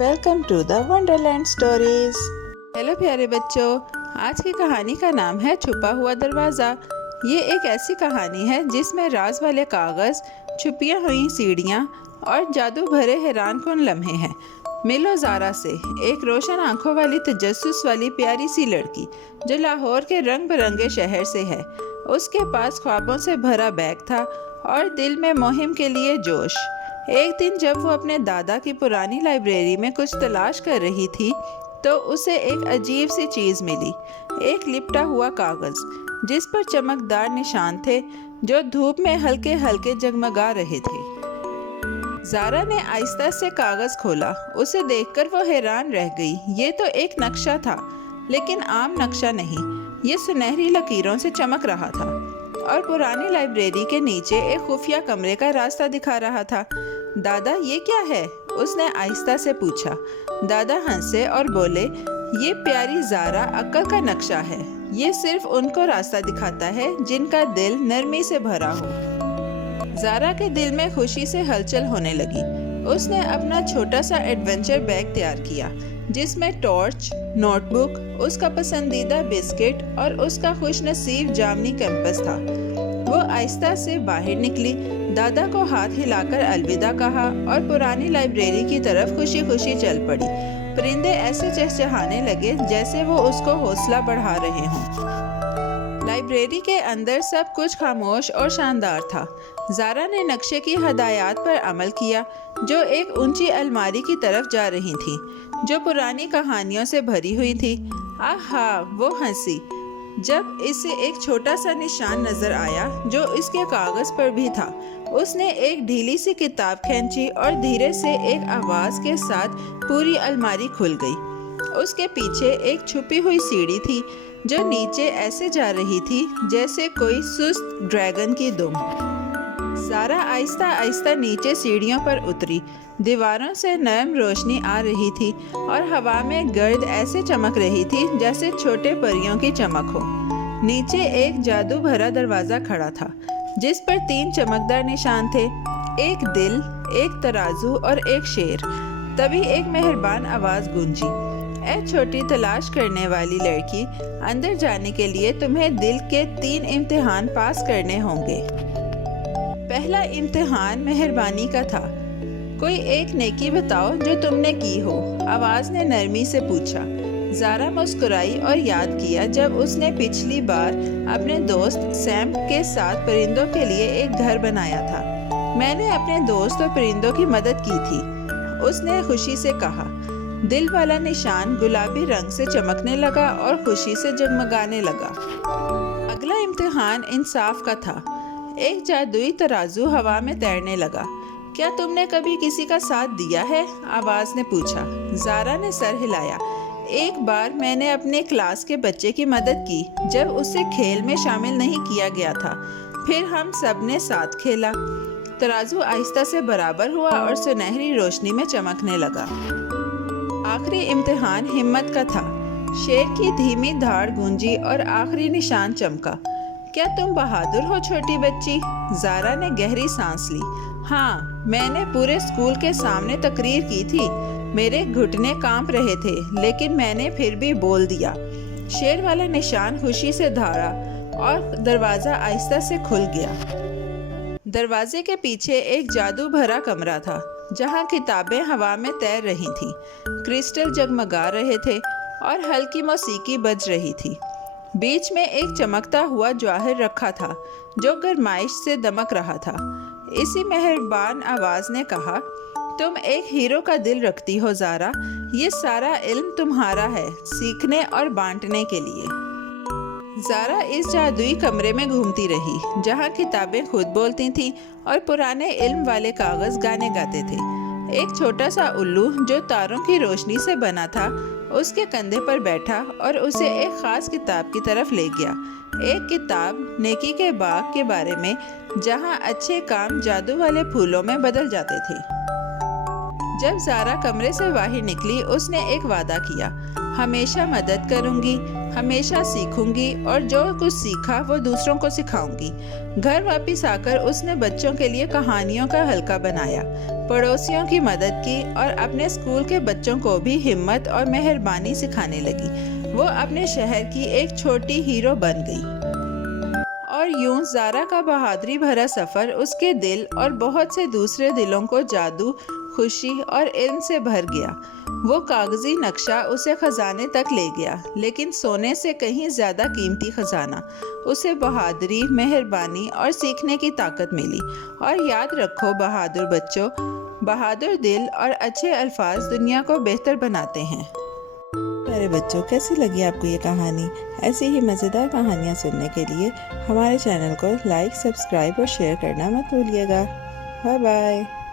Welcome to the wonderland stories. Hello प्यारे बच्चों, आज की कहानी का नाम है छुपा हुआ दरवाज़ा। ये एक ऐसी कहानी है जिसमें राज वाले कागज़, छुपियाँ हुई सीढ़ियाँ और जादू भरे हैरान कुन लम्हे हैं। मिलो ज़ारा से, एक रोशन आंखों वाली तजस्सुस वाली प्यारी सी लड़की जो लाहौर के रंग बिरंगे शहर से है। उसके पास ख्वाबों से भरा बैग था और दिल में मुहिम के लिए जोश। एक दिन जब वो अपने दादा की पुरानी लाइब्रेरी में कुछ तलाश कर रही थी तो उसे एक अजीब सी चीज़ मिली, एक लिपटा हुआ कागज़ जिस पर चमकदार निशान थे जो धूप में हल्के हल्के जगमगा रहे थे। ज़ारा ने आहिस्ता से कागज़ खोला। उसे देखकर वो हैरान रह गई। ये तो एक नक्शा था, लेकिन आम नक्शा नहीं, ये सुनहरी लकीरों से चमक रहा था और पुरानी लाइब्रेरी के नीचे एक खुफिया कमरे का रास्ता दिखा रहा था। दादा, ये क्या है? उसने आहिस्ता से पूछा। दादा हंसे और बोले, ये प्यारी ज़ारा, अक्ल का नक्शा है। ये सिर्फ उनको रास्ता दिखाता है जिनका दिल नरमी से भरा हो। ज़ारा के दिल में खुशी से हलचल होने लगी। उसने अपना छोटा सा एडवेंचर बैग तैयार किया जिसमें टॉर्च, नोटबुक, उसका पसंदीदा बिस्किट और उसका खुशनसीब जामनी कैंपस था। वो आहिस्ता से बाहर निकली, दादा को हाथ हिलाकर अलविदा कहा और पुरानी लाइब्रेरी की तरफ खुशी खुशी चल पड़ी। परिंदे ऐसे चहचहाने लगे जैसे वो उसको हौसला बढ़ा रहे हों। लाइब्रेरी के अंदर सब कुछ खामोश और शानदार था। ज़ारा ने नक्शे की हदायत पर अमल किया जो एक ऊंची अलमारी की तरफ जा रही थी जो पुरानी कहानियों से भरी हुई थी। आहा, वो हंसी जब इसे एक छोटा सा निशान नजर आया जो इसके कागज पर भी था। उसने एक ढीली सी किताब खींची और धीरे से एक आवाज के साथ पूरी अलमारी खुल गई। उसके पीछे एक छुपी हुई सीढ़ी थी जो नीचे ऐसे जा रही थी जैसे कोई सुस्त ड्रैगन की दुम। ज़ारा आहिस्ता आहिस्ता नीचे सीढ़ियों पर उतरी। दीवारों से नरम रोशनी आ रही थी और हवा में गर्द ऐसे चमक रही थी जैसे छोटे परियों की चमक हो। नीचे एक जादू भरा दरवाज़ा खड़ा था जिस पर 3 चमकदार निशान थे, एक दिल, एक तराजू और एक शेर। तभी एक मेहरबान आवाज़ गूंजी, ए छोटी तलाश करने वाली लड़की, अंदर जाने के लिए तुम्हें दिल के 3 इम्तिहान पास करने होंगे। पहला इम्तिहान मेहरबानी का था। कोई एक नेकी बताओ जो तुमने की हो, आवाज़ ने नरमी से पूछा। ज़ारा मुस्कुराई और याद किया जब उसने पिछली बार अपने दोस्त सैम के साथ परिंदों के लिए एक घर बनाया था। मैंने अपने दोस्त और परिंदों की मदद की थी, उसने खुशी से कहा। दिल वाला निशान गुलाबी रंग से चमकने लगा और खुशी से जगमगाने लगा। अगला इम्तिहान इंसाफ का था। एक जादुई तराजू हवा में तैरने लगा। क्या तुमने कभी किसी का साथ दिया है? आवाज़ ने पूछा। ज़ारा ने सर हिलाया। एक बार मैंने अपने क्लास के बच्चे की मदद की जब उसे खेल में शामिल नहीं किया गया था। फिर हम सब ने साथ खेला। तराजू आहिस्ता से बराबर हुआ और सुनहरी रोशनी में चमकने लगा। आखिरी इम्तिहान हिम्मत का था। शेर की धीमी धाड़ गूंजी और आखिरी निशान चमका। क्या तुम बहादुर हो छोटी बच्ची? ज़ारा ने गहरी सांस ली। हाँ, मैंने पूरे स्कूल के सामने तकरीर की थी। मेरे घुटने कांप रहे थे लेकिन मैंने फिर भी बोल दिया। शेर वाला निशान खुशी से धारा और दरवाज़ा आहिस्ता से खुल गया। दरवाजे के पीछे एक जादू भरा कमरा था जहाँ किताबें हवा में तैर रही थीं, क्रिस्टल जगमगा रहे थे और हल्की मौसीकी बज रही थी। बीच में एक चमकता हुआ जवाहर रखा था जो गरमाइश से दमक रहा था। इसी मेहरबान आवाज़ ने कहा, तुम एक हीरो का दिल रखती हो ज़ारा, ये सारा इल्म तुम्हारा है, सीखने और बांटने के लिए। ज़ारा इस जादुई कमरे में घूमती रही जहाँ किताबें खुद बोलती थीं और पुराने इल्म वाले कागज़ गाने गाते थे। एक छोटा सा उल्लू जो तारों की रोशनी से बना था उसके कंधे पर बैठा और उसे एक ख़ास किताब की तरफ ले गया। एक किताब नेकी के बाग के बारे में जहाँ अच्छे काम जादू वाले फूलों में बदल जाते थे। जब ज़ारा कमरे से बाहर निकली उसने एक वादा किया, हमेशा मदद करूंगी, हमेशा सीखूंगी और जो कुछ सीखा वो दूसरों को सिखाऊंगी। घर वापस आकर उसने बच्चों के लिए कहानियों का हल्का बनाया। पड़ोसियों की मदद की और अपने स्कूल के बच्चों को भी हिम्मत और मेहरबानी सिखाने लगी। वो अपने शहर की एक छोटी हीरो बन गई। और यूं ज़ारा का बहादुरी भरा सफ़र उसके दिल और बहुत से दूसरे दिलों को जादू, खुशी और इल्म से भर गया। वो कागज़ी नक्शा उसे ख़जाने तक ले गया, लेकिन सोने से कहीं ज़्यादा कीमती ख़जाना उसे बहादुरी, मेहरबानी और सीखने की ताकत मिली। और याद रखो बहादुर बच्चों, बहादुर दिल और अच्छे अल्फाज दुनिया को बेहतर बनाते हैं। प्यारे बच्चों, कैसी लगी आपको ये कहानी? ऐसी ही मज़ेदार कहानियाँ सुनने के लिए हमारे चैनल को लाइक, सब्सक्राइब और शेयर करना मत भूलिएगा। Bye bye.